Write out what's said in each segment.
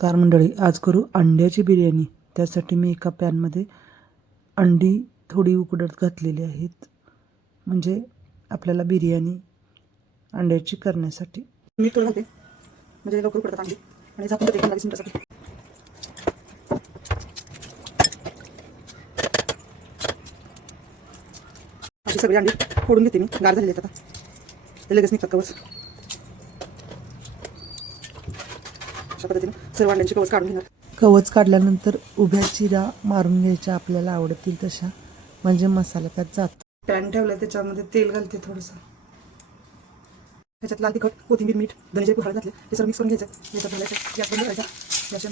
नमस्कार मंडळी आज करू अंड्याची बिर्याणी. त्यासाठी मी एका पॅनमध्ये अंडी थोडी उकडत घातलेली आहेत. म्हणजे आपल्याला बिर्याणी अंड्याची करण्यासाठी. मीठ थोडं घालते म्हणजे लवकर उकडतात अंडी. आणि झाकून देते पंधरा वीस मिनिटासाठी अशी सगळी अंडी फोडून घेते मी. गार झालेली आहेत आता. ते लगेच निघतात कवच अशा पद्धतीने. सर्व अंड्यांची कवच काढून घेणार. कवच काढल्यानंतर उभ्या चिरा मारून घ्यायच्या आपल्याला आवडतील तशा. म्हणजे मसाला त्यात जातो. पॅन ठेवलं त्याच्यामध्ये तेल घालते थोडंसं. त्याच्यात लाल तिखट कोथिंबीर मीठ धनेचे हळद घातले. हे सर्व मिक्स करून घ्यायचं. याच्यात घालायचं. गॅस बंद करायचा. गॅस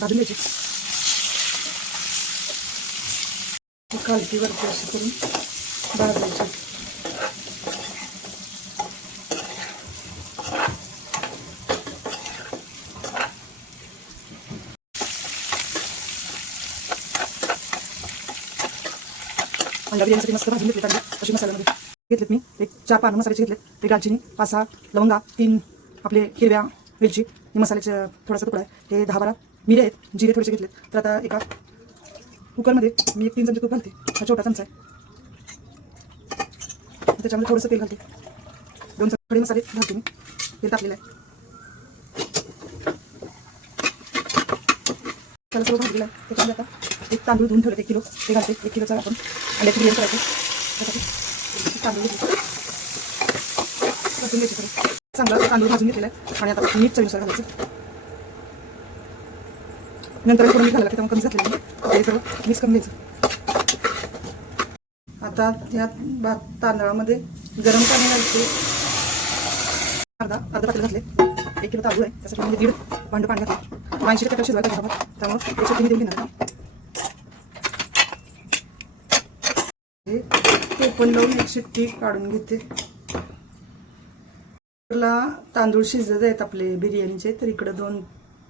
भाजून घ्यायची. खालतीवरती अशी करून भाजायची अंडा बिर्याणीसाठी मस्त भाजून घेतली अंडे अशी मसाल्यामध्ये घेतलेत मी. एक चार पानं मसाल्याचे घेतलेत. एक दालचिनी पाच सहा लवंगा तीन आपले हिरव्या मिरची. हे मसाल्याचे थोडासा तुकडा आहे. हे दहा बारा मिरे आहेत. जिरे थोडेसे घेतलेत. तर आता एका कुकरमध्ये मी एक तीन चमचे तूप घालते. हा छोटा चमचा आहे. त्याच्यामध्ये थोडंसं तेल घालते. दोन चमचे खडे मसाले घालते मी. तेल टाकलेलं आहे. त्याला सर्व भाजलेलं आहे. त्याच्यामध्ये आता एक तांदूळ धुवून ठेवले एक किलो. ते घालते. एक किलोचा आपण. अंड्याची बिर्याणी करायची. त्यासाठी तांदूळ घेतले. भाजून घ्यायचे सर्व चांगला तांदूळ भाजून घेतलेला आहे. आणि आता मीठ चवीनुसार घालायचं. नंतर थोडं मीठ घालायला तेव्हा कमीच घातलेलं ते सर्व मिक्स करून घ्यायचं. आता या भात तांदळामध्ये गरम पाणी घालते. अर्धा अर्धा पातेलं घातले. एक किलो तांदूळ आहे. त्यासाठी म्हणजे दीड भांडं पाणी घातलं. ऐंशी टक्के शिजवायला त्यामुळे त्याच्यात तुम्ही देऊन घेणार ओपन लावून एक शिट्टी काढून घेते. तांदूळ शिजत आहेत आपले बिर्याणीचे तर इकडं दोन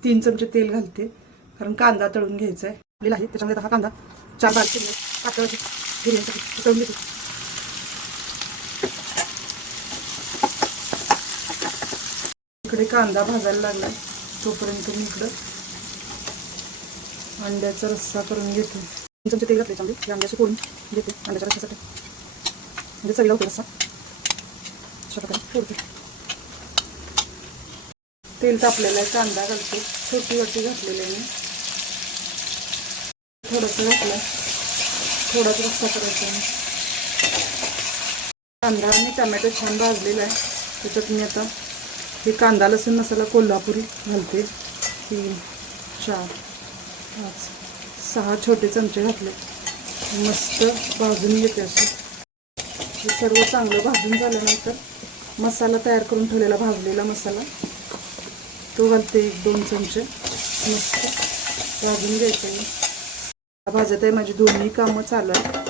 तीन चमचे तेल घालते कारण कांदा तळून घ्यायचा आहे. आपल्याला आहे त्याच्यामध्ये हा कांदा चार बार किलो पातळाची बिर्याणीसाठी तळून घेते. इकडे कांदा भाजायला लागला तोपर्यंत मी इकडं अंड्याचा रस्सा करून घेते. चमचे तेल घातले चांगले. हे असे फोडून घेते. अंड्याच्या रस्स्यासाठी म्हणजे चवीला होते रस्सा. अशा प्रकारे फोडते. तेल तापलेलं आहे कांदा घालते. छोटी वाटी घातलेली आहे मी. थोडंसं घातलं. थोडाच रस्सा करायचा कांदा आणि टमॅटो छान भाजलेला आहे. त्याच्यात मी आता हे कांदा लसूण मसाला कोल्हापुरी घालते. तीन चार पाच. सहा छोटे चमचे घातले. मस्त भाजून घेते असं हे सर्व चांगलं भाजून झाल्यानंतर मसाला तयार करून ठेवलेला भाजलेला मसाला. तो घालते एक दोन चमचे. मस्त भाजून घ्यायचं मी. भाजत आहे माझी दोन्ही कामं चालू आहे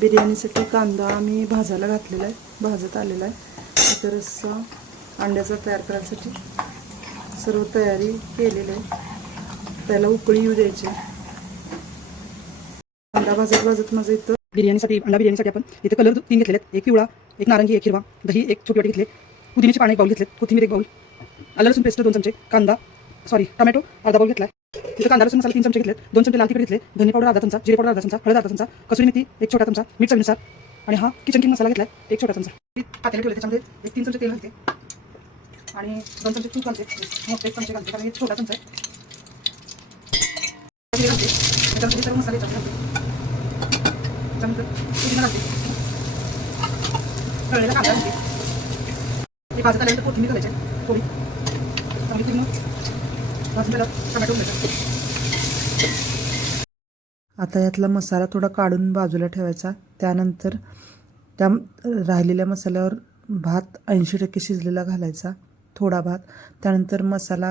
बिर्याणीसाठी कांदा मी भाजायला घातलेला आहे. भाजत आलेला आहे. आता रस्सा अंड्याचा तयार करायसाठी सर्व तयारी केलेली आहे. त्याला उकळी येऊ द्यायची. अंडा भाजत भाजत माझं इथं बिर्याणीसाठी अंडा बिर्याणीसाठी आपण इथं कलर तीन घेतलेत. एक पिवळा एक नारंगी एक हिरवा. दही एक छोटी वाटी घेतले. पुदिन्याची पाणी एक बाऊल घेतलेत. कोथिंबीर एक बाऊल आलं लसूण पेस्ट दोन चमचे. कांदा सॉरी टोमॅटो अर्धा बाऊल घेतला तिथं कांदा लसूण मसाला तीन चमचे घेतले दोन चमचे लाल तिखट घेतले. धनी पावडर अर्धा चमचा. जिरे पावडर अर्धा चमचा. हळद अर्धा चमचा. कसुरी मेथी एक छोटा चमचा. मीठ चवीनुसार. आणि हा किचन किंग मसाला घेतला एक छोटा चमचा. पातेला ठेवले त्याच्यामध्ये एक तीन चमचे तेल घालते. आणि दोन चमचे तूप घालते. मोठे एक चमचे घालते. कारण एक छोटा चमचा आहे. घालते त्याच्यामध्ये सर्व मसाले घालते. पुदिना घालते तळलेला कांदा घालते भाजत आल्यानंतर कोथिंबीर थोडी चांगली पूर्ण भाजून त्याला टमॅटो घालायचा आता यातला मसाला थोडा काढून बाजूला ठेवायचा. त्यानंतर त्या राहिलेल्या मसाल्यावर भात ऐंशी टक्के शिजलेला घालायचा. थोडा भात. त्यानंतर मसाला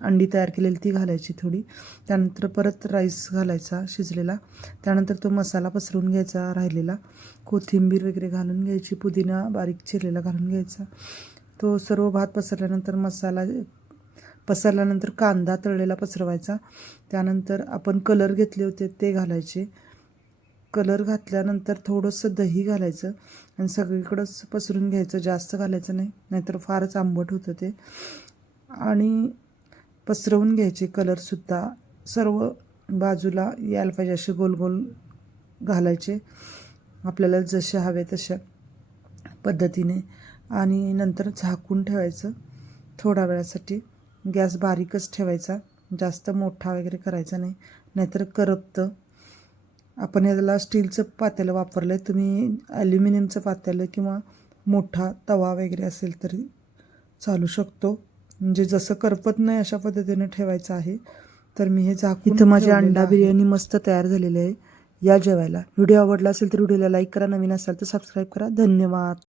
अंडी तयार केलेली ती घालायची थोडी. त्यानंतर परत राईस घालायचा शिजलेला. त्यानंतर तो मसाला पसरून घ्यायचा राहिलेला. कोथिंबीर वगैरे घालून घ्यायची पुदिना बारीक चिरलेला घालून घ्यायचा. तो सर्व भात पसरल्यानंतर मसाला पसरल्यानंतर कांदा तळलेला पसरवायचा. त्यानंतर आपण कलर घेतले होते ते घालायचे. कलर घातल्यानंतर थोडंसं दही घालायचं आणि सगळीकडंच पसरून घ्यायचं. जास्त घालायचं नाही नाहीतर फारच आंबट होतं ते. आणि पसरवून घ्यायचे कलरसुद्धा सर्व बाजूला यायला पाहिजे असे गोल गोल घालायचे. आपल्याला जसे हवे तशा पद्धतीने. आणि नंतर झाकून ठेवायचं थोड्या वेळासाठी. गॅस बारीकच ठेवायचा. जास्त मोठा वगैरे करायचा नाही. नाहीतर करपतं. आपण याला स्टीलचं पातेलं वापरलं आहे तुम्ही ॲल्युमिनियमचं पातेलं किंवा मोठा तवा वगैरे असेल तरी चालू शकतो. म्हणजे जसं करपत नाही अशा पद्धतीने ठेवायचं आहे. तर मी हे झाकून इथं माझी अंडा. बिर्याणी मस्त तयार झालेली आहे. या जेवायला. व्हिडिओ आवडला असेल तर व्हिडिओला लाईक करा. नवीन असाल तर सबस्क्राईब करा. धन्यवाद.